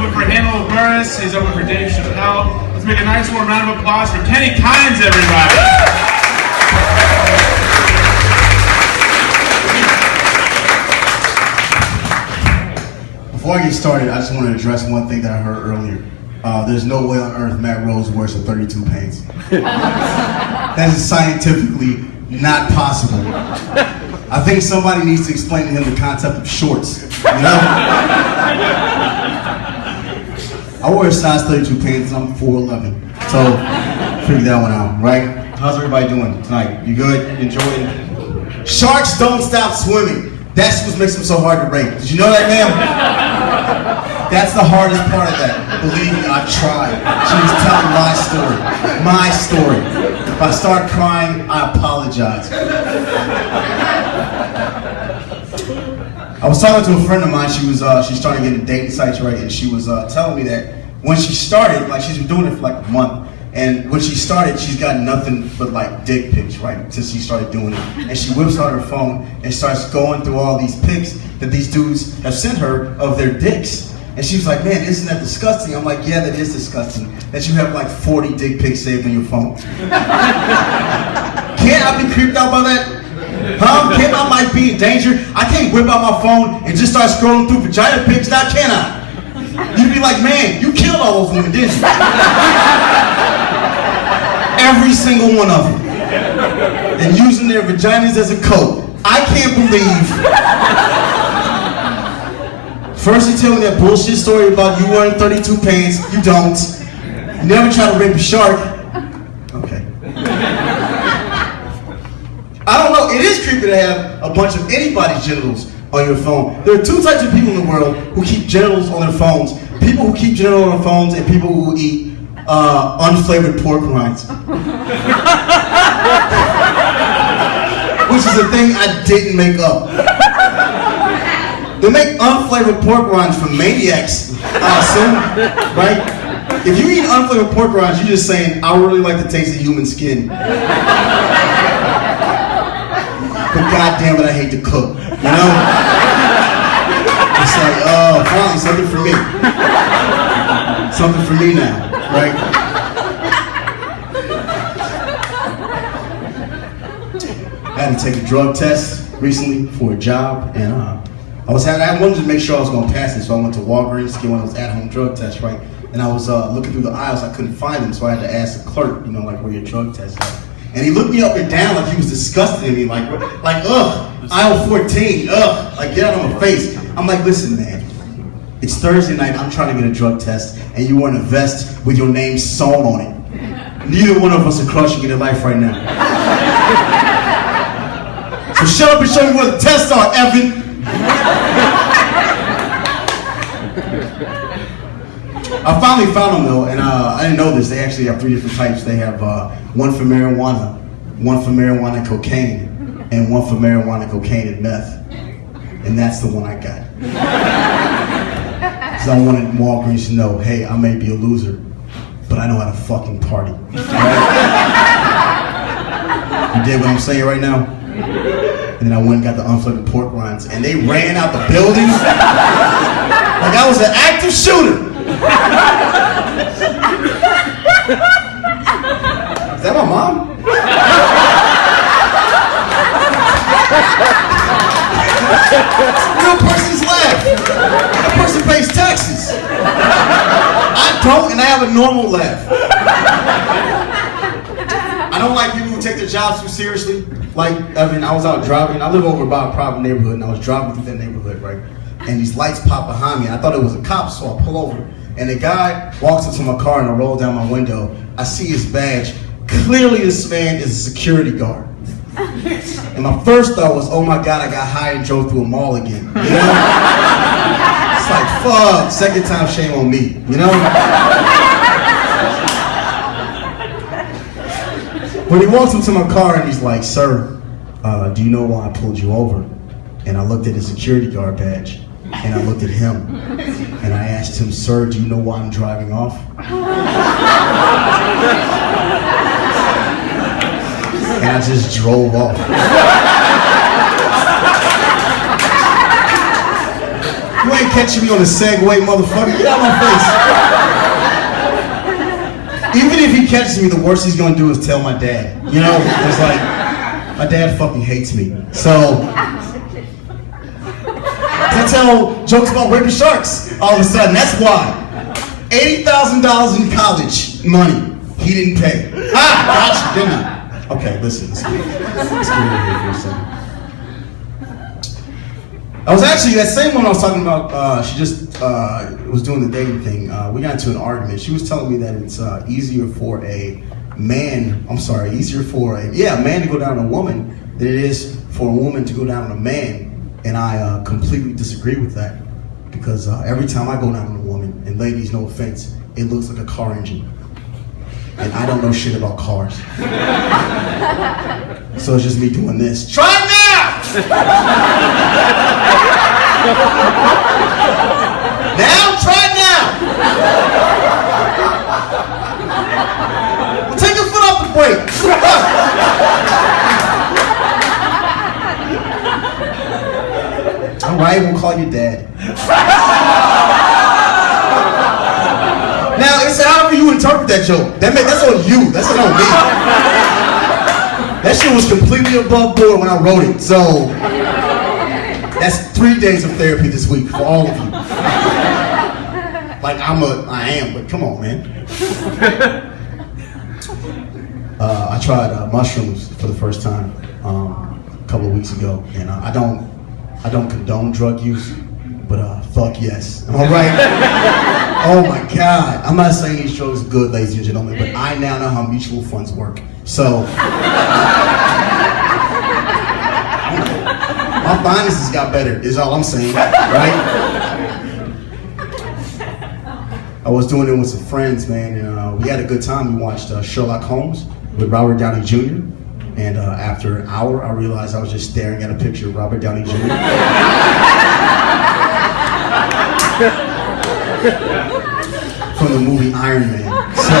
open for Hannibal Burris. He's open for Dave Chappelle. Let's make a nice warm round of applause for Kenny Kynes, everybody. Before I get started, I just want to address one thing that I heard earlier. There's no way on earth Matt Rose wears a 32 pants. That is scientifically not possible. I think somebody needs to explain to him the concept of shorts, you know? I wear a size 32 pants and I'm 4'11", so figure that one out, right? How's everybody doing tonight? You good? You enjoying? Sharks don't stop swimming. That's what makes them so hard to rate. Did you know that, ma'am? That's the hardest part of that. Believe me, I've tried. She was telling my story. My story. If I start crying, I apologize. I was talking to a friend of mine. She's starting to get into dating sites, right? And she was telling me that when she started, like she's been doing it for like a month, and when she started, she's got nothing but like dick pics, right? Since she started doing it. And she whips out her phone and starts going through all these pics that these dudes have sent her of their dicks. And she was like, man, isn't that disgusting? I'm like, yeah, that is disgusting. That you have like 40 dick pics saved on your phone. Can't I be creeped out by that? Huh? Can't I might be in danger? I can't whip out my phone and just start scrolling through vagina pics now, can I? You'd be like, man, you killed all those women, didn't you? Every single one of them. And using their vaginas as a coat. I can't believe. First you tell me that bullshit story about you wearing 32 pants. You don't. You never try to rape a shark. Okay. I don't know. It is creepy to have a bunch of anybody's genitals on your phone. There are two types of people in the world who keep genitals on their phones. People who keep genitals on their phones and people who eat unflavored pork rinds. Which is a thing I didn't make up. They make unflavored pork rinds for maniacs, son, right? If you eat unflavored pork rinds, you're just saying, I really like the taste of human skin. But goddamn it, I hate to cook, you know? It's like, oh, finally, something for me. Something for me now, right? I had to take a drug test recently for a job, and I wanted to make sure I was going to pass it, so I went to Walgreens to get one of those at-home drug tests, right? And I was looking through the aisles, I couldn't find them, so I had to ask the clerk, you know, like, where your drug test at? And he looked me up and down like he was disgusted at me, like, ugh, aisle 14, ugh, like, get out of my face. I'm like, listen, man, it's Thursday night, I'm trying to get a drug test, and you wearing a vest with your name sewn on it. Neither one of us are crushing it in life right now. So shut up and show me where the tests are, Evan. I finally found them though, and I didn't know this. They actually have 3 different types. They have one for marijuana, one for marijuana and cocaine, and one for marijuana, cocaine, and meth. And that's the one I got. Because I wanted Walgreens to know, hey, I may be a loser, but I know how to fucking party. Right? You dig what I'm saying right now? And then I went and got the unflavored pork rinds, and they ran out the building like I was an active shooter. Is that my mom? It's a real person's laugh. That person pays taxes. I don't, and I have a normal laugh. I don't like people who take their jobs too seriously. Like, I mean, I was out driving. I live over by a private neighborhood, and I was driving through that neighborhood, right? And these lights pop behind me. I thought it was a cop, so I pull over. And the guy walks into my car, and I roll down my window. I see his badge. Clearly, this man is a security guard. And my first thought was, oh my God, I got high and drove through a mall again. You know? It's like, fuck, second time shame on me, you know? When he walks into my car and he's like, sir, do you know why I pulled you over? And I looked at his security guard badge, and I looked at him, and I asked him, sir, do you know why I'm driving off? And I just drove off. You ain't catching me on the Segway, motherfucker. Get out of my face. Even if he catches me, the worst he's gonna do is tell my dad. You know, it's like, my dad fucking hates me. So, I tell jokes about raping sharks all of a sudden. That's why. $80,000 in college money he didn't pay. Gotcha, didn't I? Okay, listen. Let's get here for a second. I was actually, that same one I was talking about, she just was doing the dating thing. We got into an argument. She was telling me that it's easier for a man to go down on a woman than it is for a woman to go down on a man. And I completely disagree with that. Because every time I go down on a woman, and ladies, no offense, it looks like a car engine. And I don't know shit about cars. So it's just me doing this. Try it now! Now? Try it now! Well, take your foot off the brake. All right, we'll call you dad. Now, it's however you interpret that joke. That's on you. That's not on me. That shit was completely above board when I wrote it. So, that's 3 days of therapy this week for all of you. Like, I am, but come on, man. I tried mushrooms for the first time a couple of weeks ago, and I don't condone drug use, but fuck yes. All right. Oh my God. I'm not saying these drugs are good, ladies and gentlemen, but I now know how mutual funds work. So, my finances got better, is all I'm saying, right? I was doing it with some friends, man, and we had a good time. We watched Sherlock Holmes with Robert Downey Jr., and after an hour, I realized I was just staring at a picture of Robert Downey Jr. From the movie Iron Man. So,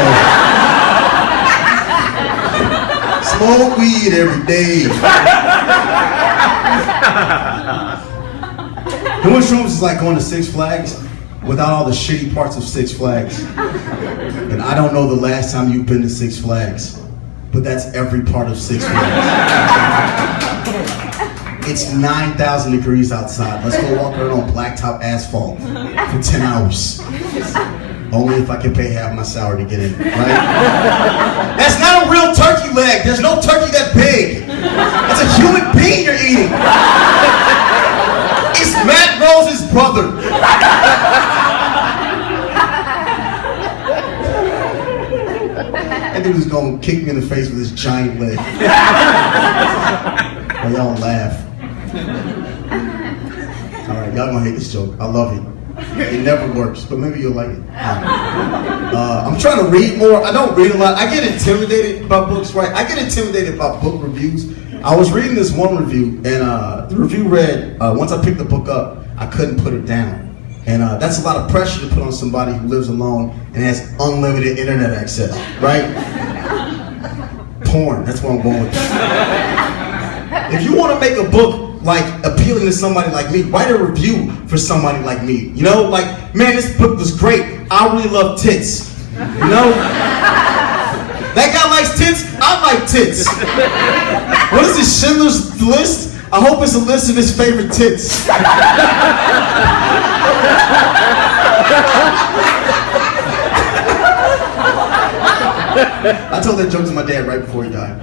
smoke weed every day. Doing shrooms is like going to Six Flags without all the shitty parts of Six Flags. And I don't know the last time you've been to Six Flags, but that's every part of Six Flags. It's 9,000 degrees outside. Let's go walk around on blacktop asphalt for 10 hours. Only if I can pay half my salary to get in, right? That's not a real turkey leg. There's no turkey that big. It's a human being you're eating. It's Matt Rose's brother. That dude was gonna kick me in the face with his giant leg. Well, y'all laugh. Alright, y'all gonna hate this joke. I love it. It never works, but maybe you'll like it. I'm trying to read more. I don't read a lot. I get intimidated by books, right? I get intimidated by book reviews. I was reading this one review, and the review read, once I picked the book up, I couldn't put it down. And that's a lot of pressure to put on somebody who lives alone and has unlimited internet access, right? Porn, that's where I'm going with this. If you want to make a book like appealing to somebody like me, write a review for somebody like me. You know, like, man, this book was great. I really love tits. You know? That guy likes tits, I like tits. What is this, Schindler's List? I hope it's a list of his favorite tits. I told that joke to my dad right before he died.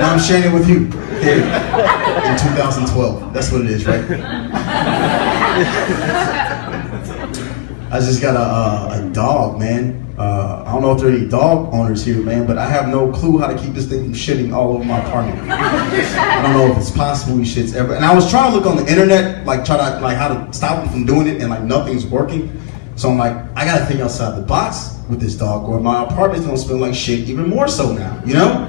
Now I'm sharing it with you here in 2012. That's what it is, right? I just got a dog, man. I don't know if there are any dog owners here, man, but I have no clue how to keep this thing from shitting all over my apartment. I don't know if it's possible he shits ever. And I was trying to look on the internet, like how to stop him from doing it, and like nothing's working. So I'm like, I gotta think outside the box with this dog, or my apartment's gonna smell like shit even more so now, you know?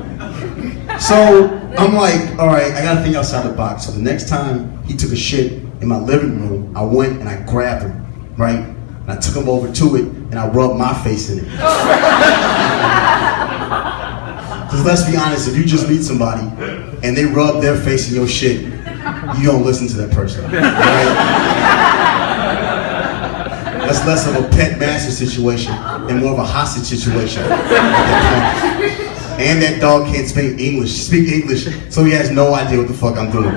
So I'm like, all right, I gotta think outside the box. So the next time he took a shit in my living room, I went and I grabbed him, right? And I took him over to it and I rubbed my face in it. Because let's be honest, if you just meet somebody and they rub their face in your shit, you don't listen to that person. Right? That's less of a pet master situation and more of a hostage situation at that point. And that dog can't speak English, so he has no idea what the fuck I'm doing.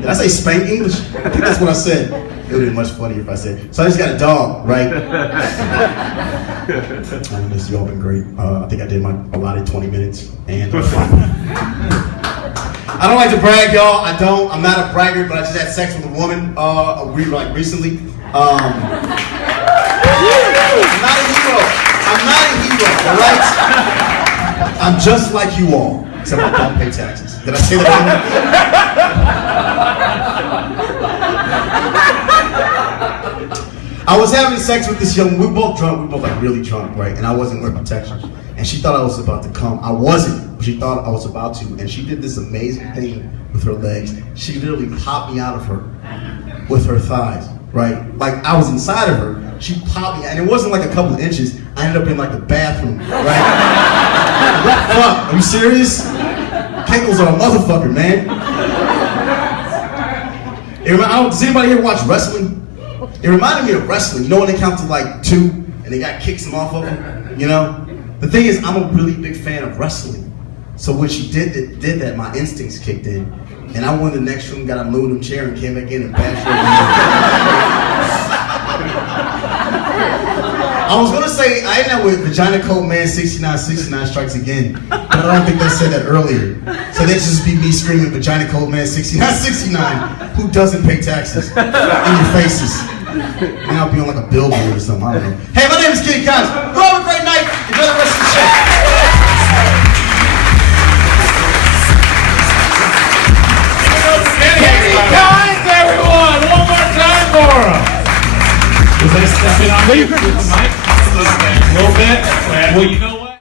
Did I say spank English? I think that's what I said. It would have been much funnier if I said. So I just got a dog, right? I miss you all been great. I think I did my allotted 20 minutes. And I don't like to brag, y'all. I don't. I'm not a braggart, but I just had sex with a woman recently. I'm not a hero. I'm not a hero, all right? I'm just like you all, except I don't pay taxes. Did I say that wrong? I was having sex with this young, we were both like really drunk, right? And I wasn't wearing protection. And she thought I was about to come. I wasn't, but she thought I was about to. And she did this amazing thing with her legs. She literally popped me out of her with her thighs, right? Like I was inside of her. She popped me, and it wasn't like a couple of inches. I ended up in like the bathroom, right? What the fuck? Are you serious? Kegels are a motherfucker, man. Does anybody here watch wrestling? It reminded me of wrestling. You know when they count to like 2 and they got kicks them off of them? You know? The thing is, I'm a really big fan of wrestling. So when she did that, my instincts kicked in. And I went in the next room, got an aluminum chair, and came back in and bashed her. I was gonna say, I ended up with Vagina Code Man 6969 strikes again. But I don't think they said that earlier. So that just be me screaming Vagina Code Man 6969. Who doesn't pay taxes? In your faces. And I'll be on like a billboard or something, I don't know. Hey, my name is Kitty Cons. Go have a great night. Enjoy the rest of the show. Kenny Kines, everyone! One more time for him! Was I stepping on you with the mic? A little bit? Well, you know